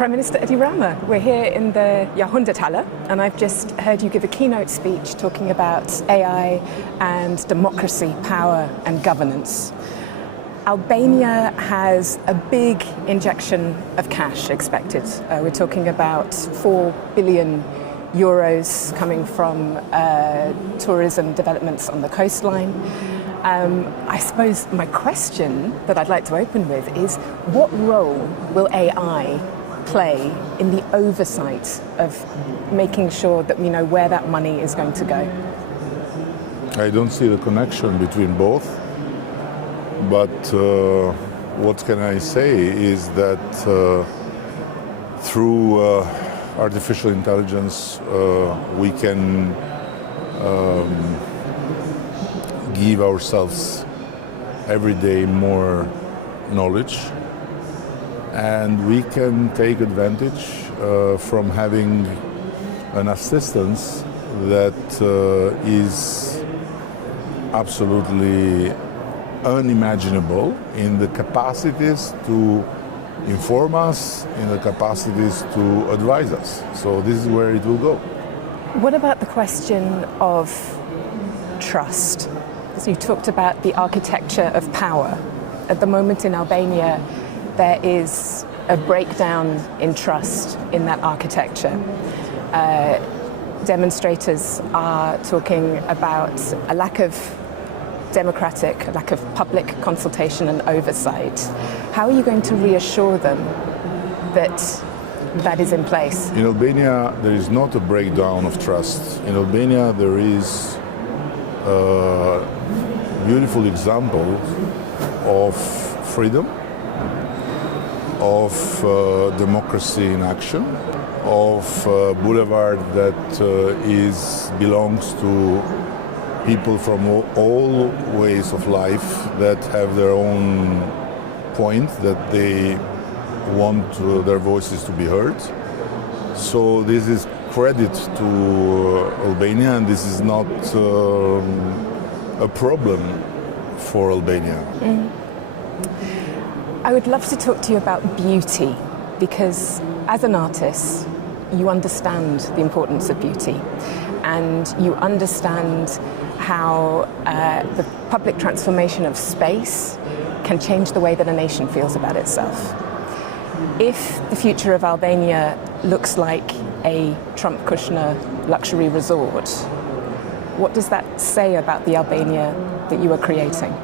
Prime Minister Edi Rama, we're here in the Jahrhunderthalle, and I've just heard you give a keynote speech talking about AI and democracy, power and governance. Albania has a big injection of cash expected. We're talking about 4 billion euros coming from tourism developments on the coastline. I suppose my question that I'd like to open with is, what role will AI play in the oversight of making sure that we know where that money is going to go? I don't see the connection between both, but what can I say is that through artificial intelligence we can give ourselves every day more knowledge, and we can take advantage from having an assistance that is absolutely unimaginable in the capacities to inform us, in the capacities to advise us. So this is where it will go. What about the question of trust? So you talked about the architecture of power. At the moment in Albania, there is a breakdown in trust in that architecture. Demonstrators are talking about a lack of public consultation and oversight. How are you going to reassure them that that is in place? In Albania, there is not a breakdown of trust. In Albania, there is a beautiful example of freedom, of democracy in action, of a boulevard that belongs to people from all ways of life that have their own point, that they want their voices to be heard. So this is credit to Albania, and this is not a problem for Albania. I would love to talk to you about beauty, because as an artist, you understand the importance of beauty, and you understand how the public transformation of space can change the way that a nation feels about itself. If the future of Albania looks like a Trump-Kushner luxury resort, what does that say about the Albania that you are creating?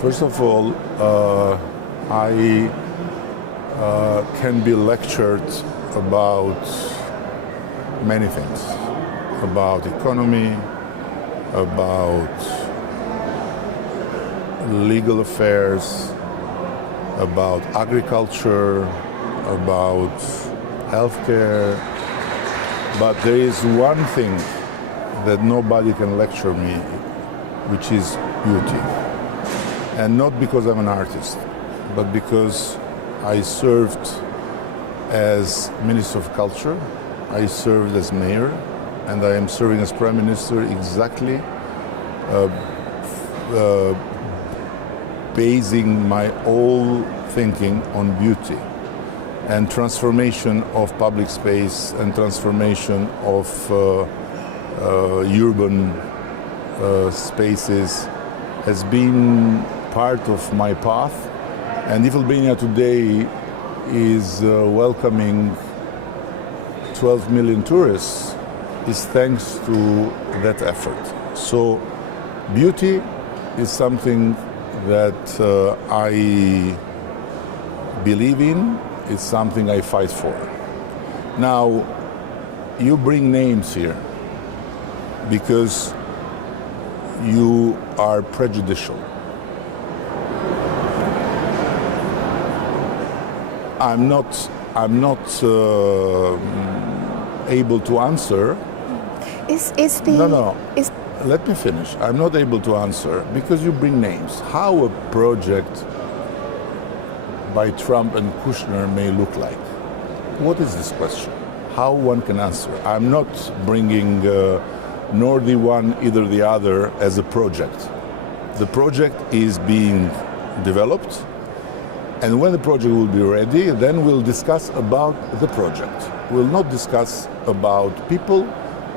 First of all, I can be lectured about many things, about economy, about legal affairs, about agriculture, about healthcare, but there is one thing that nobody can lecture me, which is beauty. And not because I'm an artist, but because I served as Minister of Culture, I served as mayor, and I am serving as Prime Minister exactly basing my whole thinking on beauty and transformation of public space and transformation of urban spaces has been part of my path. And if Albania today is welcoming 12 million tourists, is thanks to that effort. So beauty is something that I believe in, it's something I fight for. Now, you bring names here because you are prejudicial. I'm not able to answer. Let me finish. I'm not able to answer because you bring names. How a project by Trump and Kushner may look like. What is this question? How one can answer? I'm not bringing nor the one, either the other as a project. The project is being developed. And when the project will be ready, then we'll discuss about the project. We'll not discuss about people,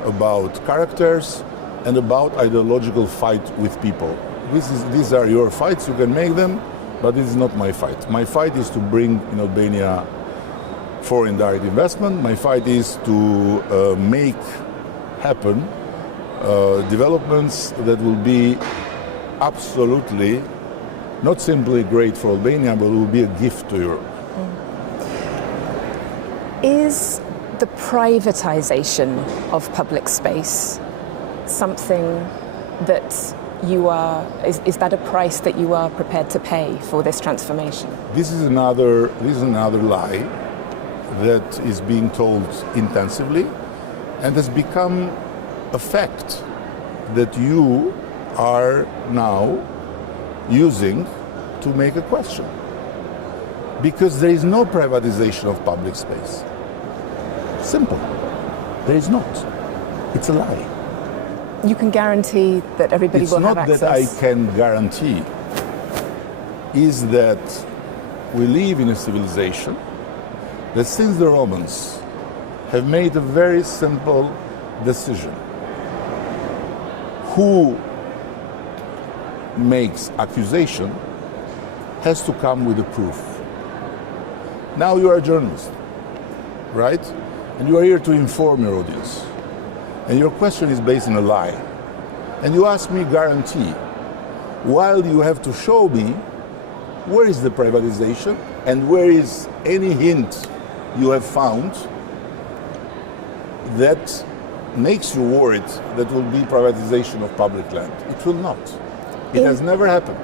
about characters, and about ideological fight with people. These are your fights, you can make them, but this is not my fight. My fight is to bring in Albania foreign direct investment. My fight is to make happen developments that will be absolutely not simply great for Albania, but will be a gift to Europe. Is the privatization of public space something that you are, is that a price that you are prepared to pay for this transformation? This is another lie that is being told intensively and has become a fact that you are now using to make a question. Because there is no privatization of public space. Simple. There is not. It's a lie. You can guarantee that everybody will have access? It's not that I can guarantee. Is that we live in a civilization that since the Romans have made a very simple decision. Who makes accusation has to come with a proof. Now you are a journalist, right? And you are here to inform your audience. And your question is based on a lie. And you ask me guarantee, while you have to show me where is the privatization and where is any hint you have found that makes you worried that will be privatization of public land. It will not. It has never happened,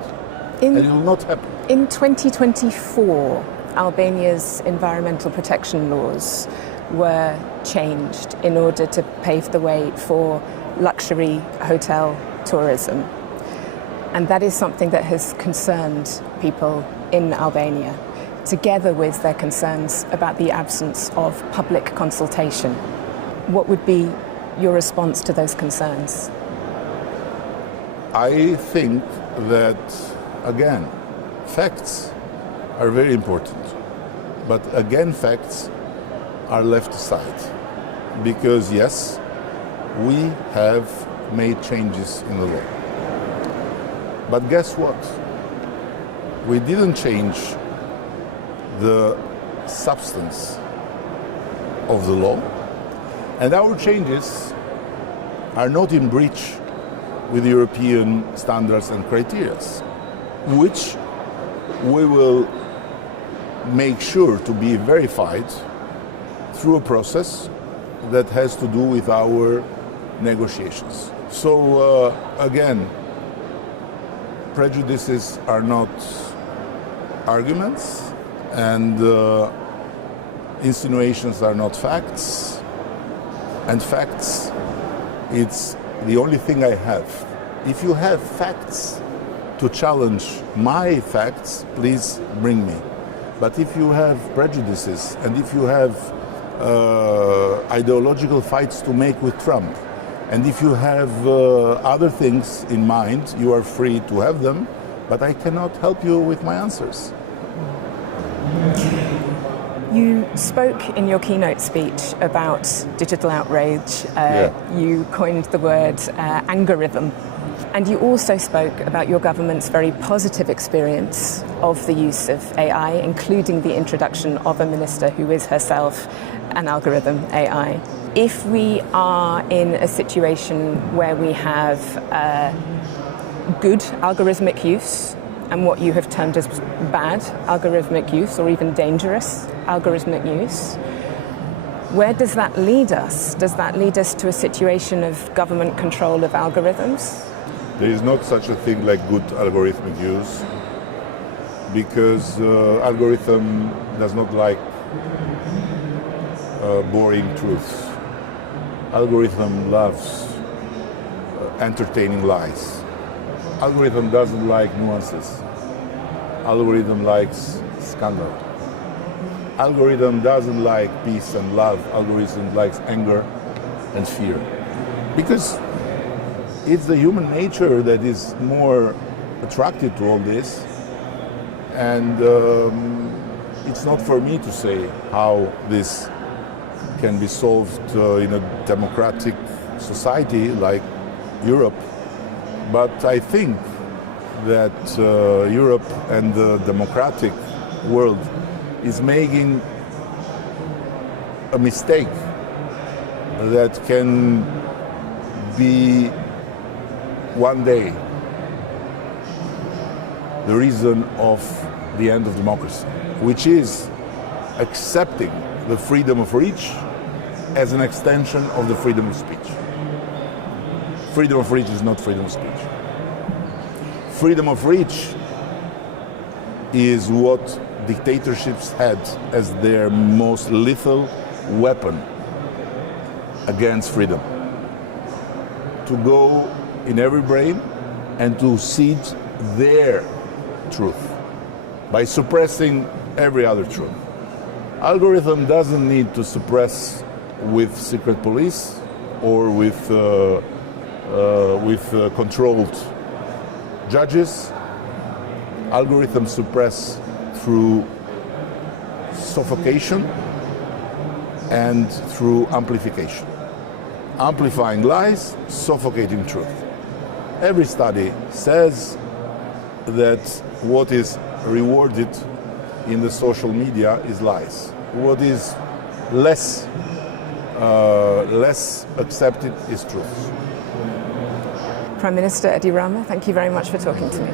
and it will not happen. In 2024, Albania's environmental protection laws were changed in order to pave the way for luxury hotel tourism. And that is something that has concerned people in Albania, together with their concerns about the absence of public consultation. What would be your response to those concerns? I think that, again, facts are very important. But again, facts are left aside. Because yes, we have made changes in the law. But guess what? We didn't change the substance of the law. And our changes are not in breach with European standards and criteria, which we will make sure to be verified through a process that has to do with our negotiations. So again, prejudices are not arguments, and insinuations are not facts, and facts, it's the only thing I have. If you have facts to challenge my facts, please bring me. But if you have prejudices and if you have ideological fights to make with Trump, and if you have other things in mind, you are free to have them, but I cannot help you with my answers. You spoke in your keynote speech about digital outrage. You coined the word angerism. And you also spoke about your government's very positive experience of the use of AI, including the introduction of a minister who is herself an algorithm AI. If we are in a situation where we have good algorithmic use, and what you have termed as bad algorithmic use, or even dangerous algorithmic use, where does that lead us? Does that lead us to a situation of government control of algorithms? There is not such a thing like good algorithmic use, because algorithm does not like boring truths. Algorithm loves entertaining lies. Algorithm doesn't like nuances. Algorithm likes scandal. Algorithm doesn't like peace and love. Algorithm likes anger and fear. Because it's the human nature that is more attracted to all this. And it's not for me to say how this can be solved in a democratic society like Europe, but I think that Europe and the democratic world is making a mistake that can be one day the reason of the end of democracy, which is accepting the freedom of each as an extension of the freedom of speech. Freedom of speech is not freedom of speech. Freedom of speech is what dictatorships had as their most lethal weapon against freedom. To go in every brain and to seed their truth by suppressing every other truth. Algorithm doesn't need to suppress with secret police or with controlled judges. Algorithms suppress through suffocation and through amplification. Amplifying lies, suffocating truth. Every study says that what is rewarded in the social media is lies. What is less accepted is truth. Prime Minister Edi Rama, thank you very much for talking to me.